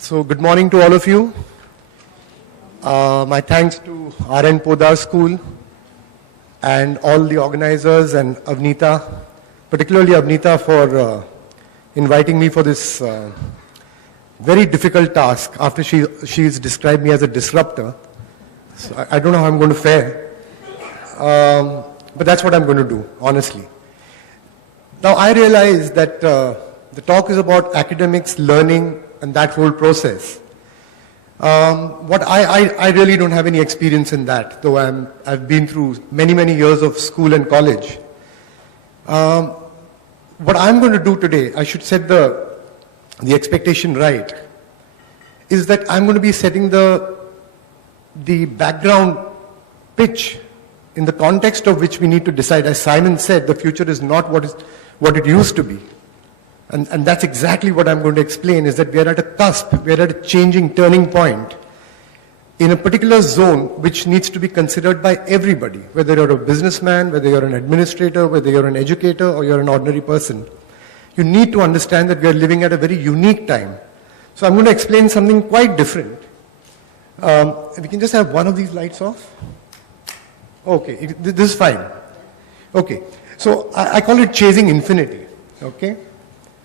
So good morning to all of you. My thanks to R.N. Podar School and all the organizers and Avneeta, particularly Avneeta for inviting me for this very difficult task after she's described me as a disruptor. So I don't know how I'm going to fare, but that's what I'm going to do, honestly. Now I realize that the talk is about academics, learning, and that whole process. What I really don't have any experience in that, though I've been through many years of school and college. What I'm going to do today, I should set the expectation right, is that I'm going to be setting the background pitch in the context of which we need to decide. As Simon said, the future is not what it used to be. And that's exactly what I'm going to explain, is that we are at a cusp, we are at a changing turning point in a particular zone which needs to be considered by everybody, whether you're a businessman, whether you're an administrator, whether you're an educator, or you're an ordinary person. You need to understand that we are living at a very unique time. So I'm going to explain something quite different. If we can just have one of these lights off. Okay, this is fine. Okay, so I call it chasing infinity, okay?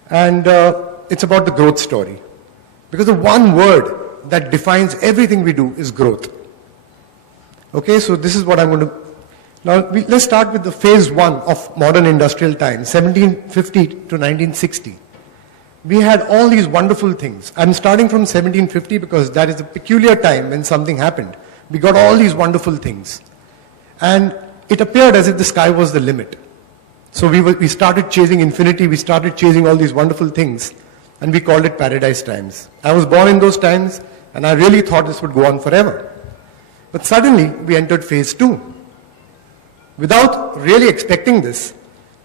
And it's about the growth story. Because the one word that defines everything we do is growth. Okay, so this is what I'm going to... Now, let's start with the phase one of modern industrial times, 1750 to 1960. We had all these wonderful things. I'm starting from 1750 because that is a peculiar time when something happened. We got all these wonderful things. And it appeared as if the sky was the limit. So we started chasing infinity, we started chasing all these wonderful things, and we called it paradise times. I was born in those times, and I really thought this would go on forever. But suddenly, we entered phase two. Without really expecting this,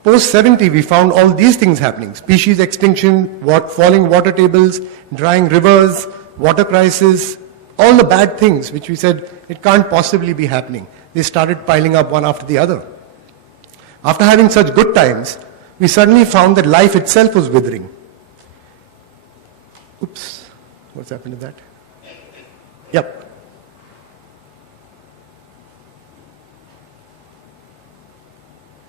post-70, we found all these things happening. Species extinction, falling water tables, drying rivers, water crisis, all the bad things which we said, it can't possibly be happening. They started piling up one after the other. After having such good times, we suddenly found that life itself was withering. Oops, what's happened to that? Yep.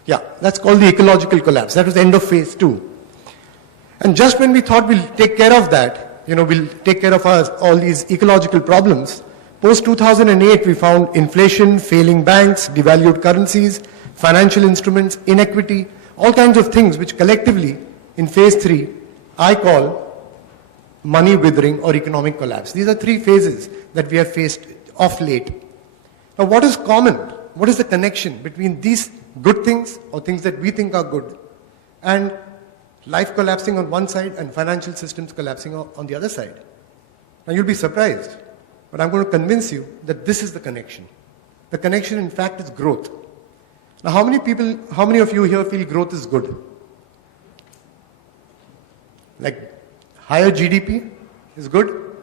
Yeah, that's called the ecological collapse. That was the end of phase two. And just when we thought we'll take care of that, we'll take care of all these ecological problems, post-2008 we found inflation, failing banks, devalued currencies, financial instruments, inequity, all kinds of things which collectively, in phase three, I call money withering or economic collapse. These are three phases that we have faced of late. Now what is common? What is the connection between these good things or things that we think are good and life collapsing on one side and financial systems collapsing on the other side? Now you'll be surprised, but I'm going to convince you that this is the connection. The connection, in fact, is growth. Now, how many of you here feel growth is good? Like higher GDP is good?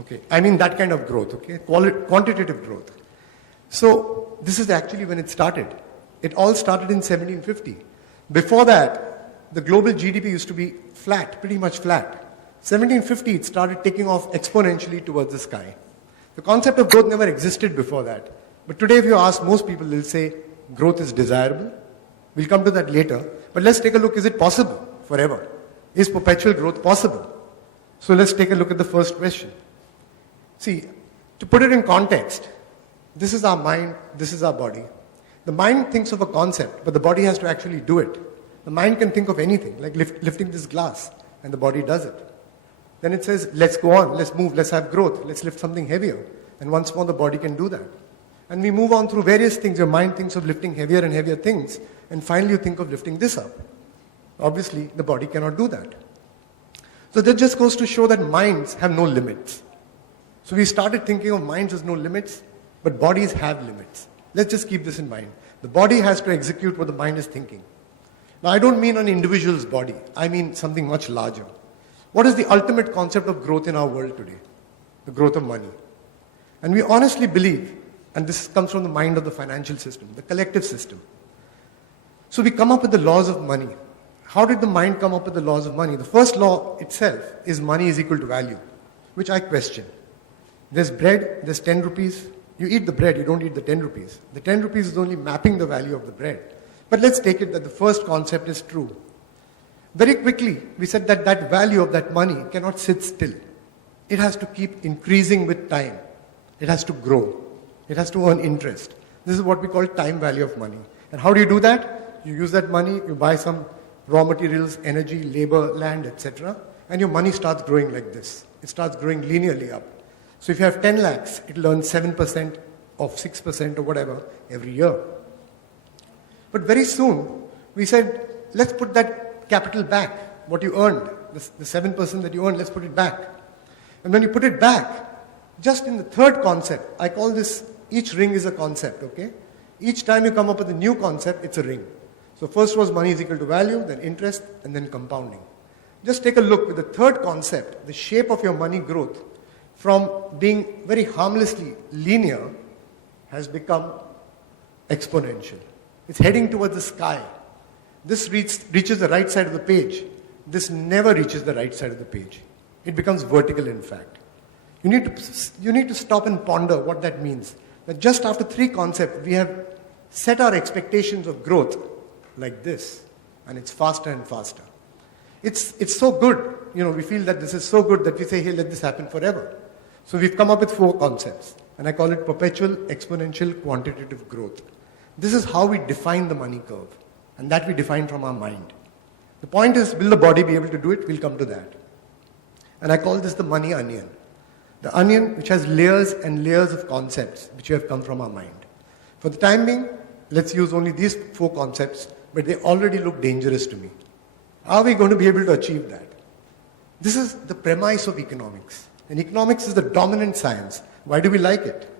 Okay, I mean that kind of growth, okay? Quantitative growth. So, this is actually when it started. It all started in 1750. Before that, the global GDP used to be flat, pretty much flat. 1750, it started taking off exponentially towards the sky. The concept of growth never existed before that. But today if you ask most people, they'll say growth is desirable. We'll come to that later. But let's take a look, is it possible forever? Is perpetual growth possible? So let's take a look at the first question. See, to put it in context, this is our mind, this is our body. The mind thinks of a concept, but the body has to actually do it. The mind can think of anything, like lifting this glass, and the body does it. Then it says, let's go on, let's move, let's have growth, let's lift something heavier. And once more, the body can do that. And we move on through various things. Your mind thinks of lifting heavier and heavier things, and finally you think of lifting this up. Obviously, the body cannot do that. So that just goes to show that minds have no limits. So we started thinking of minds as no limits, but bodies have limits. Let's just keep this in mind. The body has to execute what the mind is thinking. Now, I don't mean an individual's body. I mean something much larger. What is the ultimate concept of growth in our world today? The growth of money. And we honestly believe, and this comes from the mind of the financial system, the collective system. So we come up with the laws of money. how did the mind come up with the laws of money? The first law itself is money is equal to value, which I question. There's bread, there's 10 rupees. You eat the bread, you don't eat the 10 rupees. The 10 rupees is only mapping the value of the bread. But let's take it that the first concept is true. Very quickly, we said that that value of that money cannot sit still. It has to keep increasing with time. It has to grow. It has to earn interest. This is what we call time value of money. And how do you do that? You use that money, you buy some raw materials, energy, labor, land, etc. And your money starts growing like this. It starts growing linearly up. So if you have 10 lakhs, it will earn 7% of 6% or whatever every year. But very soon, we said, let's put that capital back, what you earned, the 7% that you earned, let's put it back. And when you put it back, just in the third concept, I call this, each ring is a concept, okay? Each time you come up with a new concept, it's a ring. So first was money is equal to value, then interest, and then compounding. Just take a look with the third concept, the shape of your money growth, from being very harmlessly linear, has become exponential. It's heading towards the sky. This reaches the right side of the page. This never reaches the right side of the page. It becomes vertical, in fact. You need to stop and ponder what that means. That just after three concepts, we have set our expectations of growth like this, and it's faster and faster. It's so good, we feel that this is so good that we say, hey, let this happen forever. So we've come up with four concepts, and I call it perpetual, exponential, quantitative growth. This is how we define the money curve, and that we define from our mind. The point is, will the body be able to do it? We'll come to that. And I call this the money onion. The onion which has layers and layers of concepts which have come from our mind. For the time being, let's use only these four concepts, but they already look dangerous to me. Are we going to be able to achieve that? This is the premise of economics. And economics is the dominant science. Why do we like it?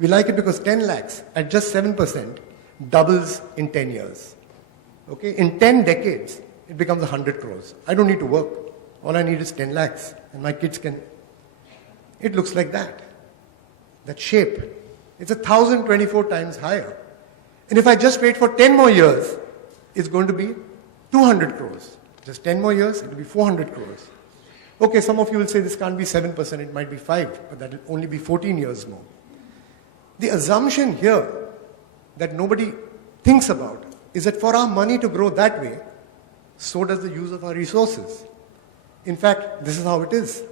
We like it because 10 lakhs at just 7% doubles in 10 years. Okay? In 10 decades, it becomes 100 crores. I don't need to work. All I need is 10 lakhs. And my kids can... It looks like that. That shape. It's 1,024 times higher. And if I just wait for 10 more years, it's going to be 200 crores. Just 10 more years, it will be 400 crores. Okay, some of you will say this can't be 7%, it might be 5%, but that will only be 14 years more. The assumption here that nobody thinks about is that for our money to grow that way, so does the use of our resources. In fact, this is how it is.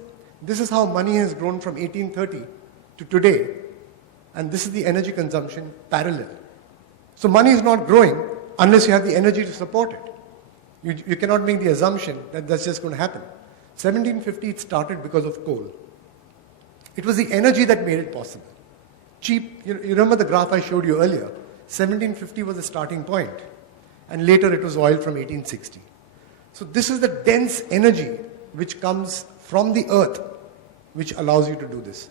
This is how money has grown from 1830 to today, and this is the energy consumption parallel. So money is not growing unless you have the energy to support it. You cannot make the assumption that that's just going to happen. 1750, it started because of coal. It was the energy that made it possible. Cheap, you remember the graph I showed you earlier? 1750 was the starting point, and later it was oil from 1860. So this is the dense energy which comes from the earth, which allows you to do this.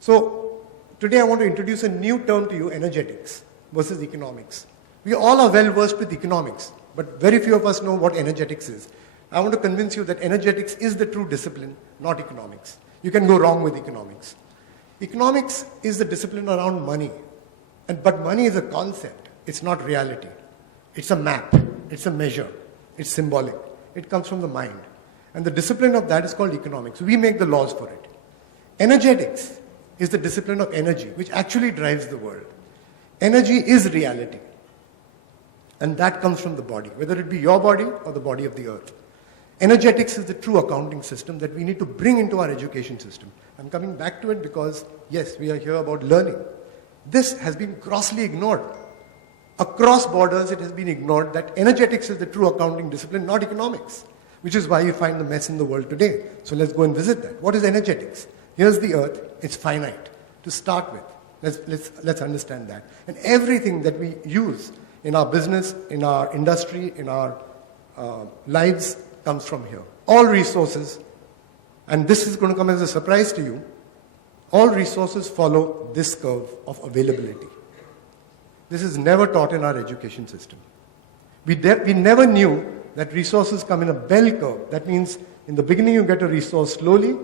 So today I want to introduce a new term to you, energetics versus economics. We all are well versed with economics, but very few of us know what energetics is. I want to convince you that energetics is the true discipline, not economics. You can go wrong with economics. Economics is the discipline around money, but money is a concept. It's not reality. It's a map. It's a measure. It's symbolic. It comes from the mind. And the discipline of that is called economics. We make the laws for it. Energetics is the discipline of energy, which actually drives the world. Energy is reality. And that comes from the body, whether it be your body or the body of the earth. Energetics is the true accounting system that we need to bring into our education system. I'm coming back to it because, yes, we are here about learning. This has been grossly ignored. Across borders, it has been ignored that energetics is the true accounting discipline, not economics, which is why you find the mess in the world today. So let's go and visit that. What is energetics? Here's the earth. It's finite to start with. Let's understand that. And everything that we use in our business, in our industry, in our lives comes from here. All resources, and this is going to come as a surprise to you, all resources follow this curve of availability. This is never taught in our education system. We never knew that resources come in a bell curve. That means in the beginning you get a resource slowly,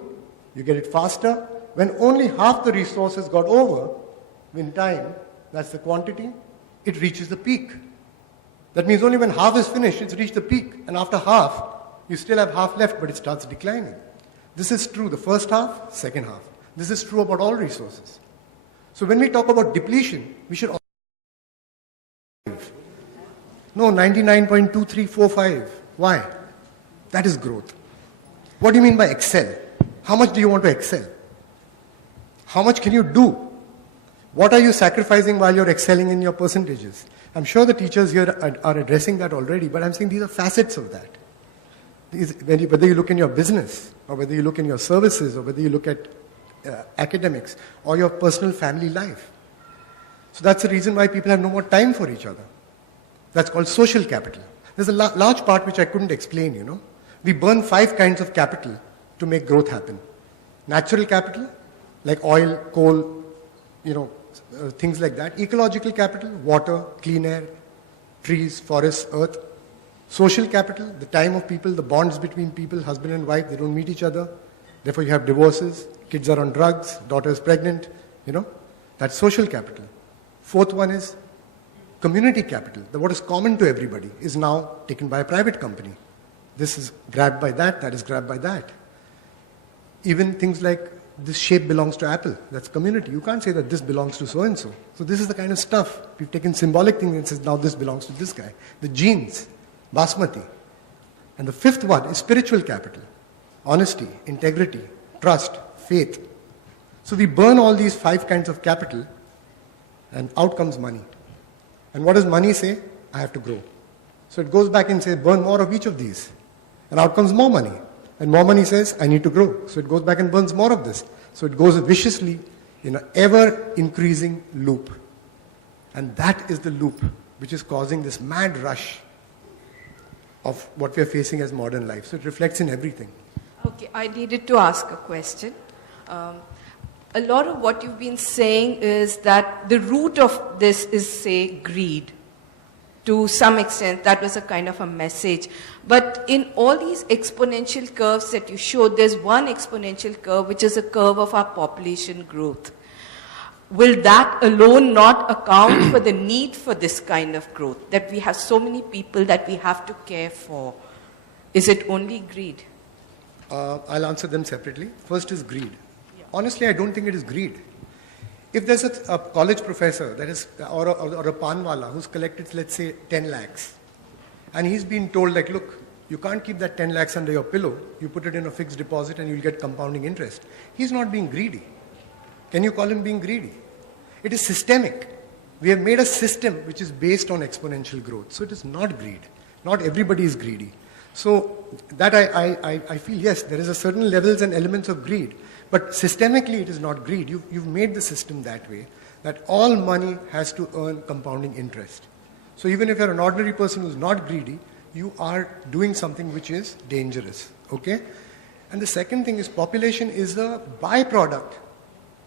you get it faster. When only half the resources got over, in time, that's the quantity, it reaches the peak. That means only when half is finished, it's reached the peak. And after half, you still have half left, but it starts declining. This is true the first half, second half. This is true about all resources. So when we talk about depletion, we should no 99.2345. Why? That is growth. What do you mean by excel? How much do you want to excel? How much can you do? What are you sacrificing while you're excelling in your percentages? I'm sure the teachers here are addressing that already, but I'm saying these are facets of that. Whether you look in your business, or whether you look in your services, or whether you look at academics, or your personal family life. So that's the reason why people have no more time for each other. That's called social capital. There's a large part which I couldn't explain, you know. We burn 5 kinds of capital to make growth happen. Natural capital, like oil, coal, things like that. Ecological capital, water, clean air, trees, forests, earth. Social capital, the time of people, the bonds between people, husband and wife, they don't meet each other. Therefore you have divorces, kids are on drugs, daughter is pregnant, That's social capital. Fourth one is community capital. What is common to everybody is now taken by a private company. This is grabbed by that is grabbed by that. Even things like this shape belongs to Apple. That's community. You can't say that this belongs to so-and-so. So this is the kind of stuff. We've taken symbolic things and says, now this belongs to this guy. The genes, basmati. And the fifth one is spiritual capital. Honesty, integrity, trust, faith. So we burn all these 5 kinds of capital and out comes money. And what does money say? I have to grow. So it goes back and says, burn more of each of these. And out comes more money. And more money says, I need to grow. So it goes back and burns more of this. So it goes viciously in an ever-increasing loop. And that is the loop which is causing this mad rush of what we are facing as modern life. So it reflects in everything. Okay, I needed to ask a question. A lot of what you've been saying is that the root of this is, say, greed. To some extent, that was a kind of a message. But in all these exponential curves that you showed, there's one exponential curve, which is a curve of our population growth. Will that alone not account for the need for this kind of growth? That we have so many people that we have to care for. Is it only greed? I'll answer them separately. First is greed. Yeah. Honestly, I don't think it is greed. If there's a college professor that is, or a panwala who's collected, let's say, 10 lakhs, and he's been told, like, look, you can't keep that 10 lakhs under your pillow, you put it in a fixed deposit and you'll get compounding interest. He's not being greedy. Can you call him being greedy? It is systemic. We have made a system which is based on exponential growth. So it is not greed. Not everybody is greedy. So that I feel, yes, there is a certain levels and elements of greed. But systemically, it is not greed. You've made the system that way, that all money has to earn compounding interest. So even if you're an ordinary person who's not greedy, you are doing something which is dangerous. Okay? And the second thing is population is a byproduct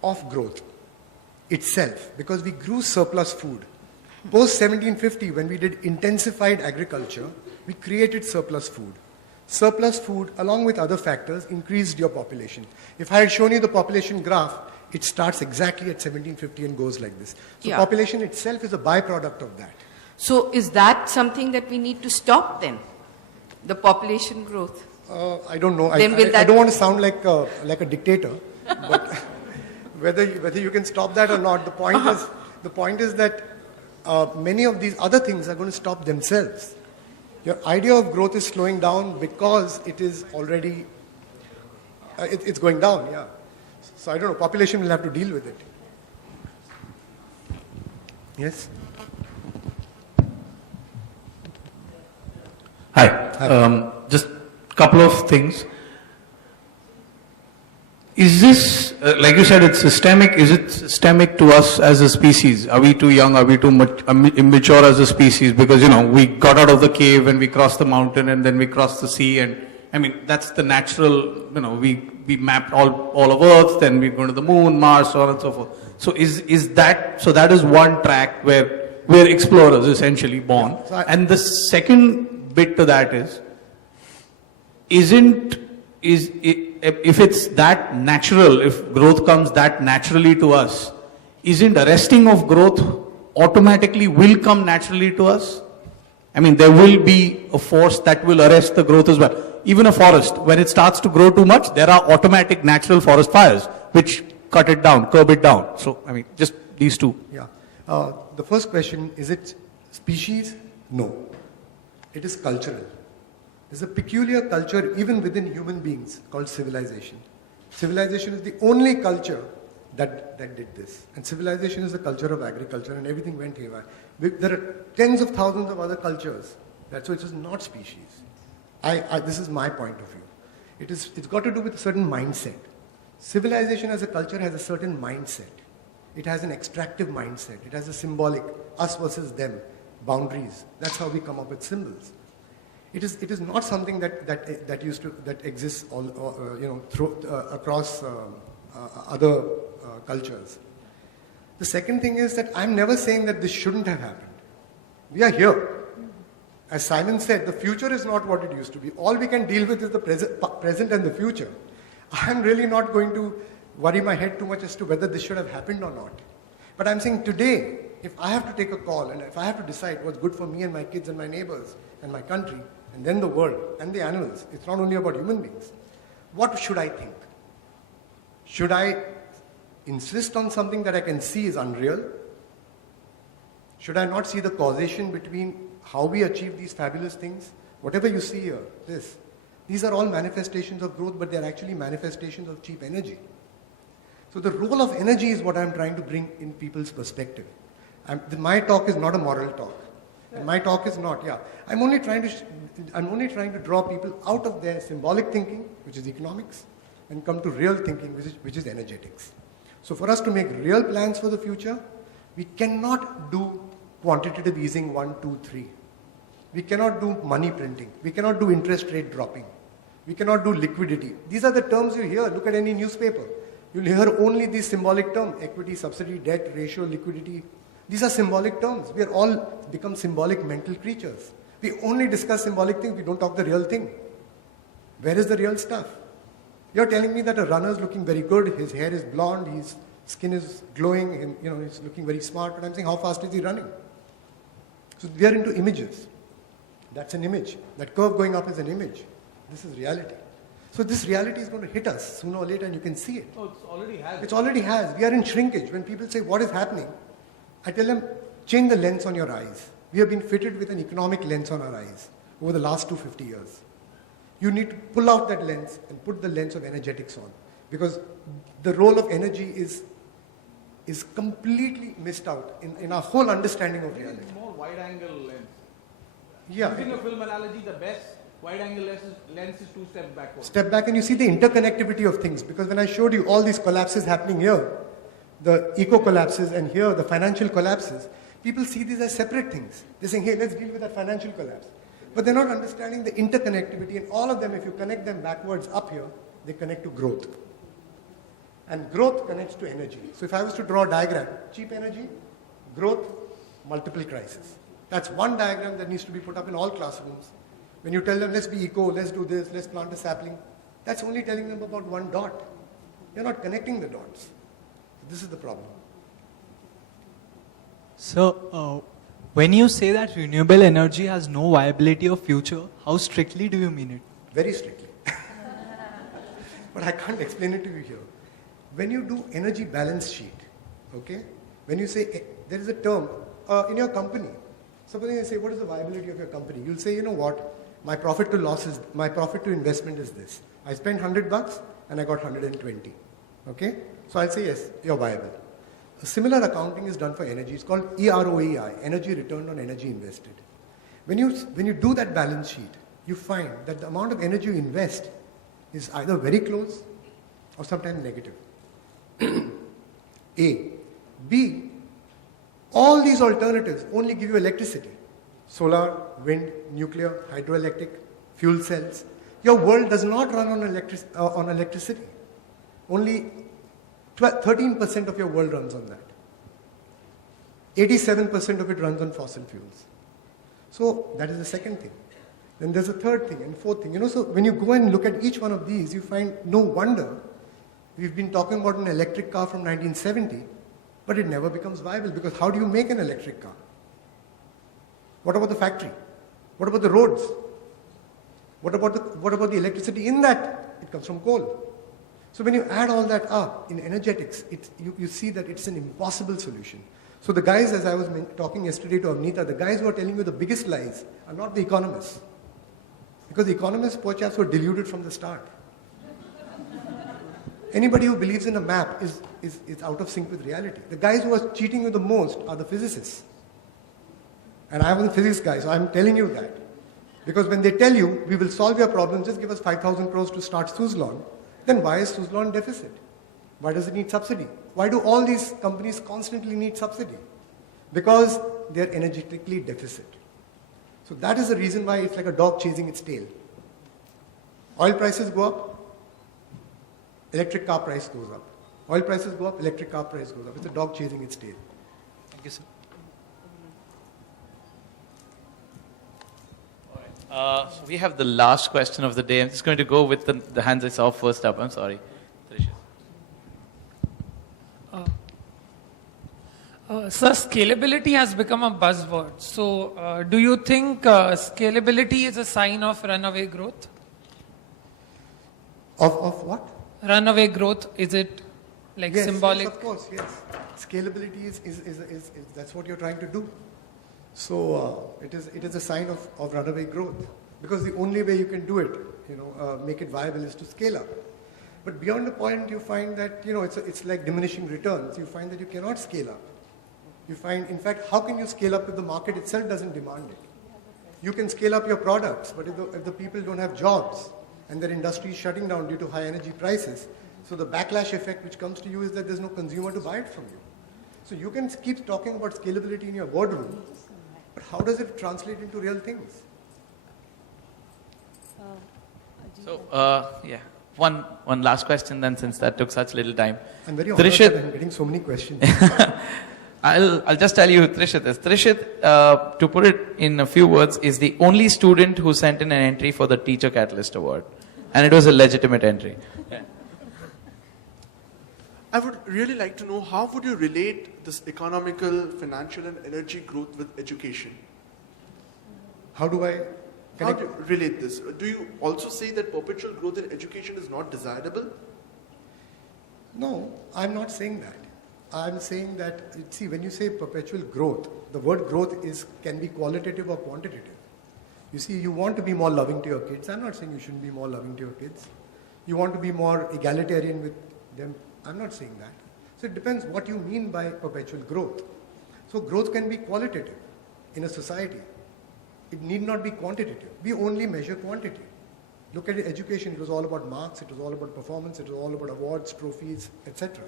of growth itself, because we grew surplus food. Post 1750, when we did intensified agriculture, we created surplus food. Surplus food, along with other factors, increased your population. If I had shown you the population graph, it starts exactly at 1750 and goes like this. So yeah. Population itself is a byproduct of that. So is that something that we need to stop then? The population growth? I don't know. I don't want to sound like a dictator, but whether you can stop that or not, the point is that many of these other things are going to stop themselves. Your idea of growth is slowing down because it is already, it's going down, yeah. So I don't know, population will have to deal with it. Yes? Hi. Just a couple of things. Is this, like you said, it's systemic. Is it systemic to us as a species? Are we too young? Are we too much immature as a species? Because, we got out of the cave and we crossed the mountain and then we crossed the sea. And I mean, that's the natural, we mapped all of Earth, then we go to the moon, Mars, so on and so forth. So that is one track where we're explorers essentially born. Yeah. And the second bit to that if it's that natural, if growth comes that naturally to us, isn't arresting of growth automatically will come naturally to us? I mean, there will be a force that will arrest the growth as well. Even a forest, when it starts to grow too much, there are automatic natural forest fires which cut it down, curb it down. So, I mean, just these two. Yeah. The first question, is it species? No. It is cultural. There's a peculiar culture even within human beings called civilization. Civilization is the only culture that did this. And civilization is the culture of agriculture, and everything went haywire. There are tens of thousands of other cultures. So it is not species. This is my point of view. It's got to do with a certain mindset. Civilization as a culture has a certain mindset. It has an extractive mindset. It has a symbolic, us versus them, boundaries. That's how we come up with symbols. It is not something that exists across other cultures. The second thing is that I'm never saying that this shouldn't have happened. We are here. As Simon said, the future is not what it used to be. All we can deal with is the present and the future. I'm really not going to worry my head too much as to whether this should have happened or not. But I'm saying today, if I have to take a call and if I have to decide what's good for me and my kids and my neighbors and my country, and then the world and the animals, it's not only about human beings, what should I think? Should I insist on something that I can see is unreal? Should I not see the causation between how we achieve these fabulous things? Whatever you see here, these are all manifestations of growth, but they're actually manifestations of cheap energy. So the role of energy is what I'm trying to bring in people's perspective. My talk is not a moral talk. And my talk is not, I'm only trying to draw people out of their symbolic thinking, which is economics, and come to real thinking, which is energetics. So for us to make real plans for the future, we cannot do quantitative easing 1, 2, 3. We cannot do money printing. We cannot do interest rate dropping. We cannot do liquidity. These are the terms you hear. Look at any newspaper. You'll hear only these symbolic terms: equity, subsidy, debt, ratio, liquidity. These are symbolic terms. We are all become symbolic mental creatures. We only discuss symbolic things. We don't talk the real thing. Where is the real stuff? You're telling me that a runner is looking very good. His hair is blonde. His skin is glowing. And, he's looking very smart. But I'm saying, how fast is he running? So we are into images. That's an image. That curve going up is an image. This is reality. So this reality is going to hit us sooner or later, and you can see it. Oh, it already has. It already has. We are in shrinkage. When people say, what is happening? I tell them, change the lens on your eyes. We have been fitted with an economic lens on our eyes over the last 250 years. You need to pull out that lens and put the lens of energetics on, because the role of energy is completely missed out in our whole understanding of reality. It's more wide-angle lens. Yeah. Using a film analogy, the best wide-angle lens is 2 steps backward. Step back and you see the interconnectivity of things, because when I showed you all these collapses happening here, the eco collapses and here the financial collapses, people see these as separate things. They're saying, hey, let's deal with that financial collapse. But they're not understanding the interconnectivity, and all of them, if you connect them backwards up here, they connect to growth. And growth connects to energy. So if I was to draw a diagram, cheap energy, growth, multiple crises. That's one diagram that needs to be put up in all classrooms. When you tell them, let's be eco, let's do this, let's plant a sapling, that's only telling them about one dot. You're not connecting the dots. This is the problem. So, when you say that renewable energy has no viability of future, how strictly do you mean it? Very strictly. But I can't explain it to you here. When you do energy balance sheet, okay, when you say, there is a term in your company, suppose you say, what is the viability of your company? You'll say, you know what, my profit to investment is this. I spent $100 and I got 120. Okay? So I'll say, yes, you're viable. A similar accounting is done for energy. It's called EROEI, energy returned on energy invested. When you do that balance sheet, you find that the amount of energy you invest is either very close or sometimes negative. A. B. All these alternatives only give you electricity. Solar, wind, nuclear, hydroelectric, fuel cells. Your world does not run on electricity. Only 13% of your world runs on that. 87% of it runs on fossil fuels. So that is the second thing. Then there's a third thing and fourth thing. So when you go and look at each one of these, you find no wonder we've been talking about an electric car from 1970, but it never becomes viable, because how do you make an electric car? What about the factory? What about the roads? What about the electricity in that? It comes from coal. So when you add all that up in energetics, you see that it's an impossible solution. So the guys, as I was talking yesterday to Avneeta, the guys who are telling you the biggest lies are not the economists. Because the economists, poor chaps, were deluded from the start. Anybody who believes in a map is out of sync with reality. The guys who are cheating you the most are the physicists. And I was a physics guy, so I'm telling you that. Because when they tell you, we will solve your problems, just give us 5,000 crores to start Suzlon, then why is Suzlon deficit? Why does it need subsidy? Why do all these companies constantly need subsidy? Because they're energetically deficit. So that is the reason why it's like a dog chasing its tail. Oil prices go up, electric car price goes up. Oil prices go up, electric car price goes up. It's a dog chasing its tail. Thank you, sir. So we have the last question of the day. I'm just going to go with the hands I saw first up. I'm sorry. Trishit. Sir, scalability has become a buzzword. So, do you think scalability is a sign of runaway growth? Of what? Runaway growth, is it like Yes, symbolic? yes, of course, yes. Scalability is that's what you're trying to do. So it is a sign of runaway growth, because the only way you can do it, make it viable, is to scale up. But beyond the point, you find that it's like diminishing returns. You find that you cannot scale up. You find, in fact, how can you scale up if the market itself doesn't demand it? You can scale up your products, but if the people don't have jobs and their industry is shutting down due to high energy prices, so the backlash effect which comes to you is that there's no consumer to buy it from you. So you can keep talking about scalability in your boardroom, but how does it translate into real things? So, yeah. One last question then, since that took such little time. I'm very honored Trishit. that I'm getting so many questions. I'll just tell you who Trishit is. Trishit, to put it in a few words, is the only student who sent in an entry for the Teacher Catalyst Award. And it was a legitimate entry. I would really like to know, how would you relate this economical, financial and energy growth with education? How do I How connect? do you relate this? Do you also say that perpetual growth in education is not desirable? No, I'm not saying that. I'm saying that, see, when you say perpetual growth, the word growth can be qualitative or quantitative. You see, you want to be more loving to your kids. I'm not saying you shouldn't be more loving to your kids. You want to be more egalitarian with them. I'm not saying that. So it depends what you mean by perpetual growth. So growth can be qualitative in a society. It need not be quantitative. We only measure quantity. Look at education. It was all about marks. It was all about performance. It was all about awards, trophies, etc.,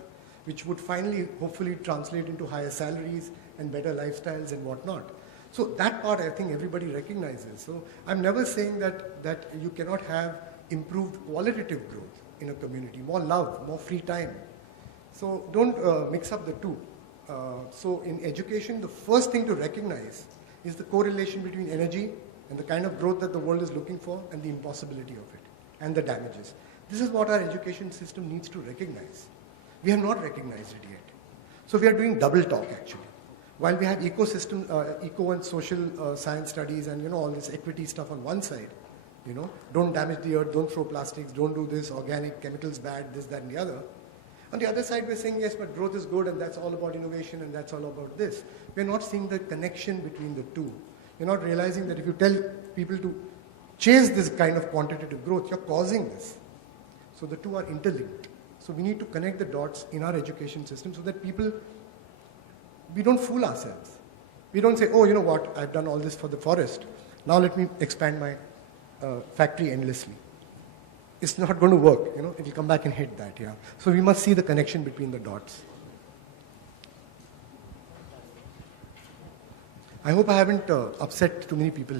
which would finally, hopefully, translate into higher salaries and better lifestyles and whatnot. So that part, I think, everybody recognizes. So I'm never saying that you cannot have improved qualitative growth in a community, more love, more free time. So don't mix up the two. So in education, the first thing to recognize is the correlation between energy and the kind of growth that the world is looking for and the impossibility of it and the damages. This is what our education system needs to recognize. We have not recognized it yet. So we are doing double talk, actually. While we have ecosystem, eco and social science studies and all this equity stuff on one side, don't damage the earth, don't throw plastics, don't do this, organic, chemicals bad, this, that and the other. On the other side, we're saying, yes, but growth is good and that's all about innovation and that's all about this. We're not seeing the connection between the two. We're not realizing that if you tell people to chase this kind of quantitative growth, you're causing this. So the two are interlinked. So we need to connect the dots in our education system so that we don't fool ourselves. We don't say, oh, you know what, I've done all this for the forest. Now let me expand my factory endlessly. It's not going to work, it will come back and hit that, yeah. So we must see the connection between the dots. I hope I haven't upset too many people here.